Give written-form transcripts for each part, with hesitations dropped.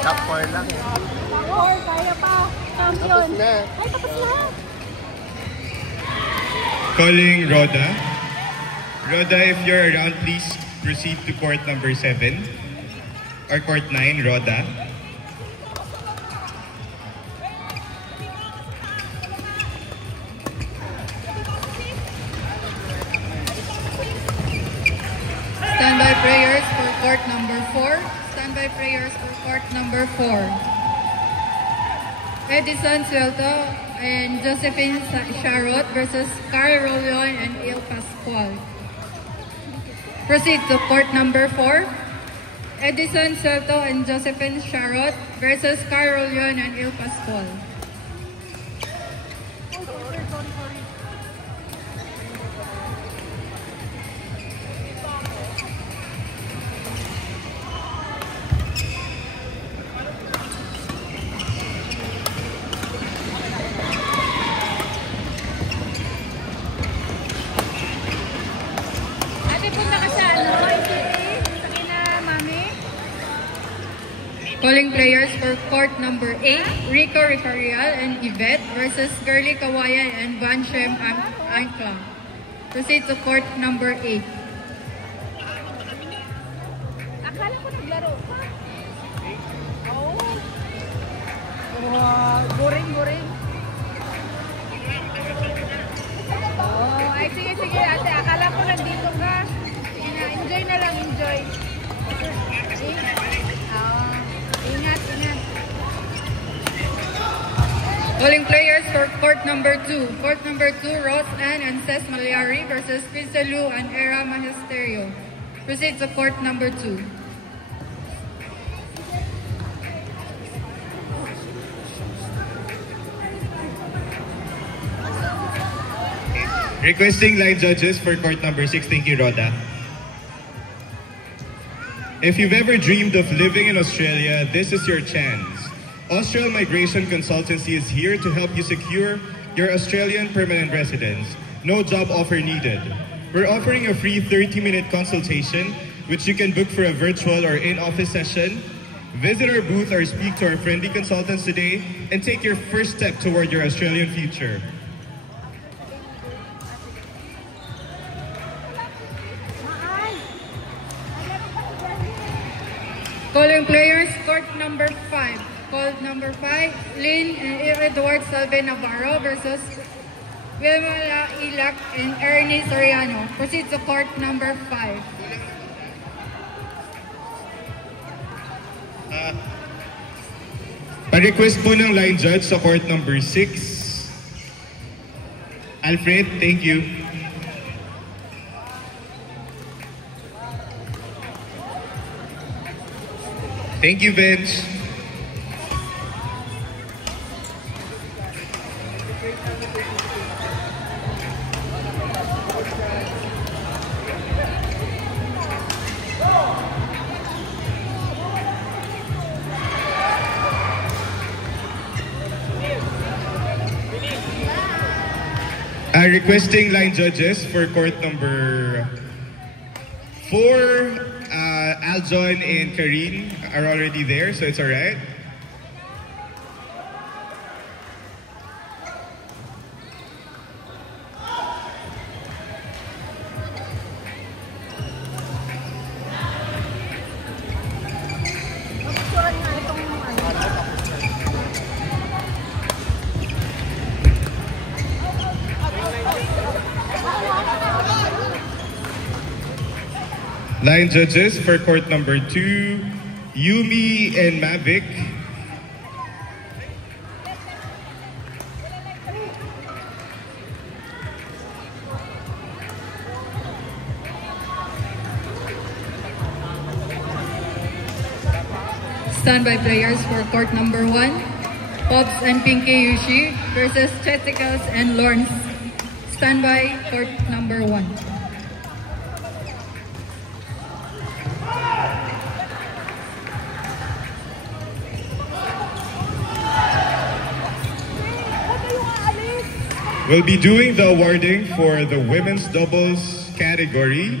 Top 4 lang. Top 4, kaya pa. Champion. Tapos na. Ay, tapos na. Calling Roda. Roda, if you're around, please proceed to court number 7 or court 9, Roda. Standby prayers for court number 4. Standby prayers for court number 4. Edison Suelto and Josephine Charot versus Carl Rolon and Il Pascual. Proceed to court number 4. Edison Suelto and Josephine Charot versus Carl Rolon and Il Pascual. Calling players for court number 8, Rico Ricarial and Yvette versus Girly Kawayan and Van Shem Anklang. Proceed to court number 8. Akala ko naglaro pa. Oh. Boring. Oh, ay sige ate. Akala ko nandito ka. Sige na, enjoy na lang, enjoy. Ingat. Calling players for court number 2. Court number 2, Rose Ann and Ces Maliari versus Pisalu and Era Magisterio. Proceed to court number 2. Requesting line judges for court number 6. Thank you, Roda. If you've ever dreamed of living in Australia, this is your chance. Austral Migration Consultancy is here to help you secure your Australian permanent residence. No job offer needed. We're offering a free 30-minute consultation, which you can book for a virtual or in-office session. Visit our booth or speak to our friendly consultants today and take your first step toward your Australian future. Calling players, court number 5. Court number 5, Lynn and Edward Salve Navarro versus Wilma Ilac and Ernie Soriano. Proceed to court number 5. Pa-request po ng line judge sa court number 6. Alfred, thank you. Thank you, Vince. Requesting line judges for court number 4. Aljon and Karine are already there, so it's alright. Line judges for court number 2, Yumi and Mavic. Standby players for court number 1, Pops and Pinky Yushi versus Cheticals and Lawrence. Standby court number 1. We'll be doing the awarding for the women's doubles category.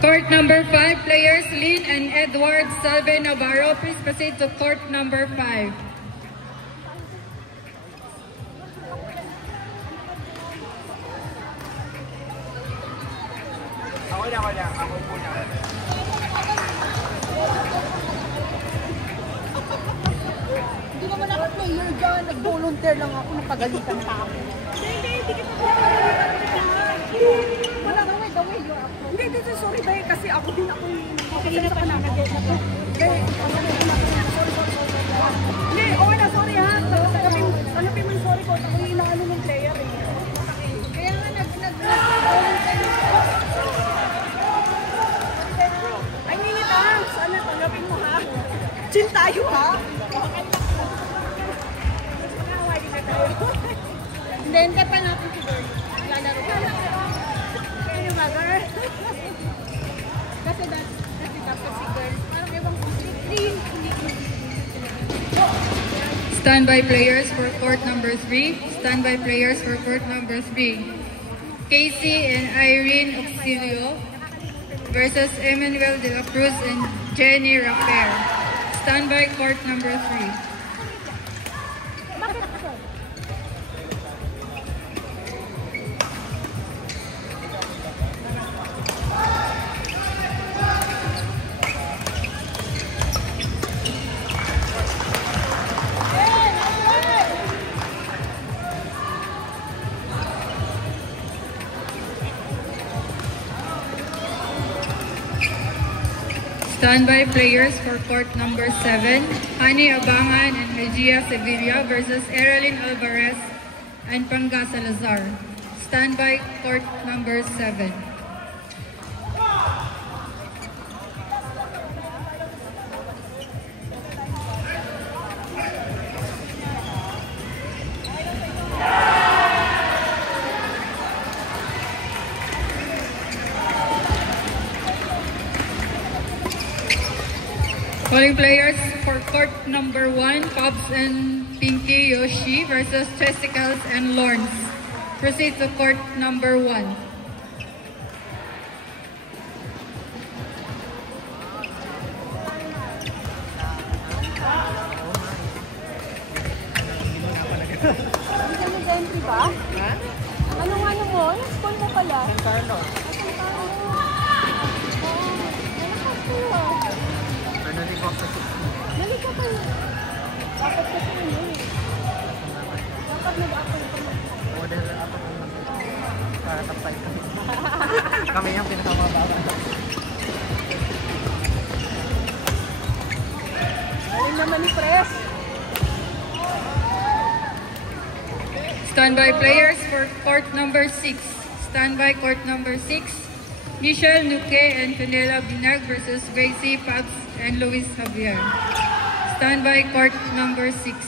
Court number 5, players Lynn and Edward Salve Navarro, please proceed to court number 5. Ako na. Ako po na. Hindi naman ako player dyan. Nag-volunteer lang ako. Napagalitan pa ako. Hindi kita wala ka, wait, the way you're up. Hindi, sorry ba kasi ako din ako yung... Okay, na pa na. Sorry. Hindi, okay na, sorry ha. Tanapin mo yung sorry ko. Ako yung inaano ng player eh. Kaya nga ay, ningit ha. Sana tanggapin mo ha. Chill tayo ha. Hindi, hindi pa natin si girl. Lalaro ka. Ano ba, girl? Kasi dapat si girl. Parang ibang Standby players for court number 3. Standby players for court number 3. Casey and Irene Auxilio versus Emmanuel de la Cruz and Jenny Rafael. Standby court number 3. Standby players for court number 7, Hani Abangan and Regia Sevilla versus Erelyn Alvarez and Panga Salazar. Standby court number 7. Calling players for court number 1, Pops and Pinky Yoshi versus Chesticles and Lawrence. Proceed to court number 1. entry ba? Ha? Anong ano mo? Yung school mo pala? San Carlos. Ano ni Costa City? Nalika pa yun. Dapat kasi yun eh. Dapat nag-apply pa mo. Model ako para tapay kami. Kami yung pinakamababa. Galing naman ni Pres. Standby players for court number 6. Standby court number 6. Michelle Nuque and Canela Binag versus Gracie Pax and Luis Javier. Standby court number 6.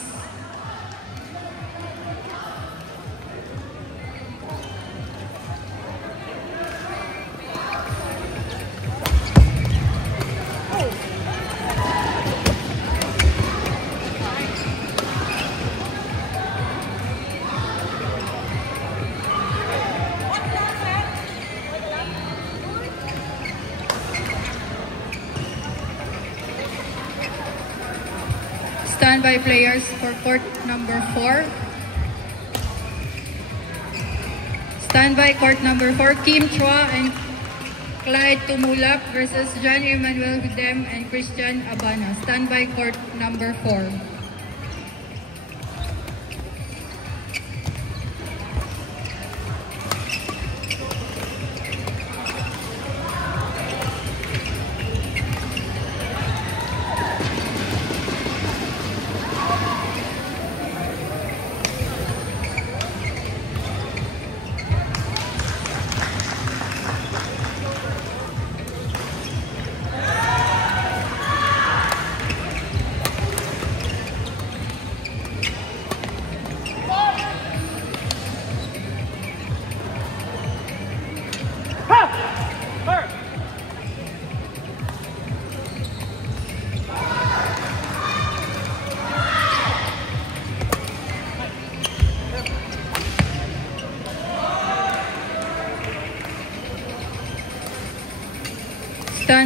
Standby players for court number 4. Standby court number 4, Kim Chua and Clyde Tumulak versus John Emmanuel Videm and Christian Abana. Standby court number 4.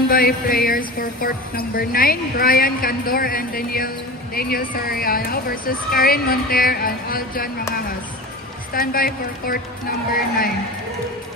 Standby players for court number 9, Brian Candor and Daniel Soriano versus Karen Monter and Aljan Mangahas. Standby for court number 9.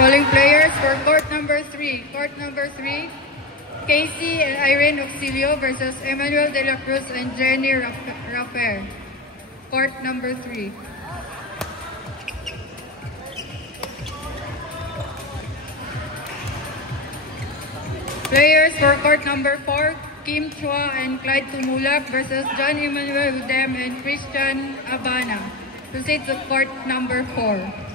Calling players for court number 3. Court number 3, Casey and Irene Auxilio versus Emmanuel De La Cruz and Jenny Raffer. Court number 3. Players for court number 4, Kim Chua and Clyde Tumulak versus John Emmanuel Udem and Christian Abana. Proceed to court number 4.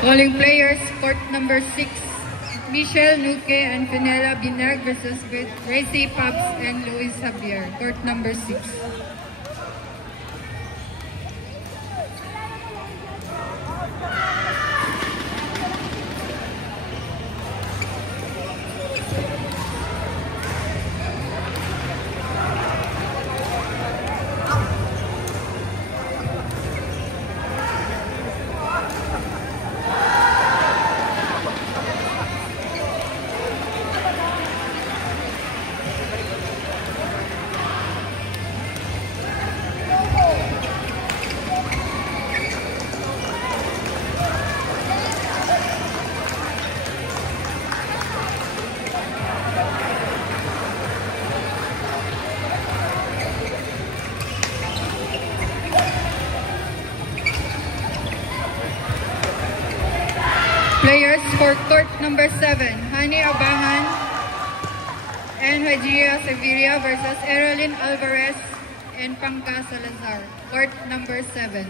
Calling players, court number 6, Michelle Nuque and Finella Binag versus Gracie Pabs and Luis Javier. Court number 6. Players for court number 7, Hani Abangan and Hajia Sevilla versus Erolyn Alvarez and Pangka Salazar. Court number 7.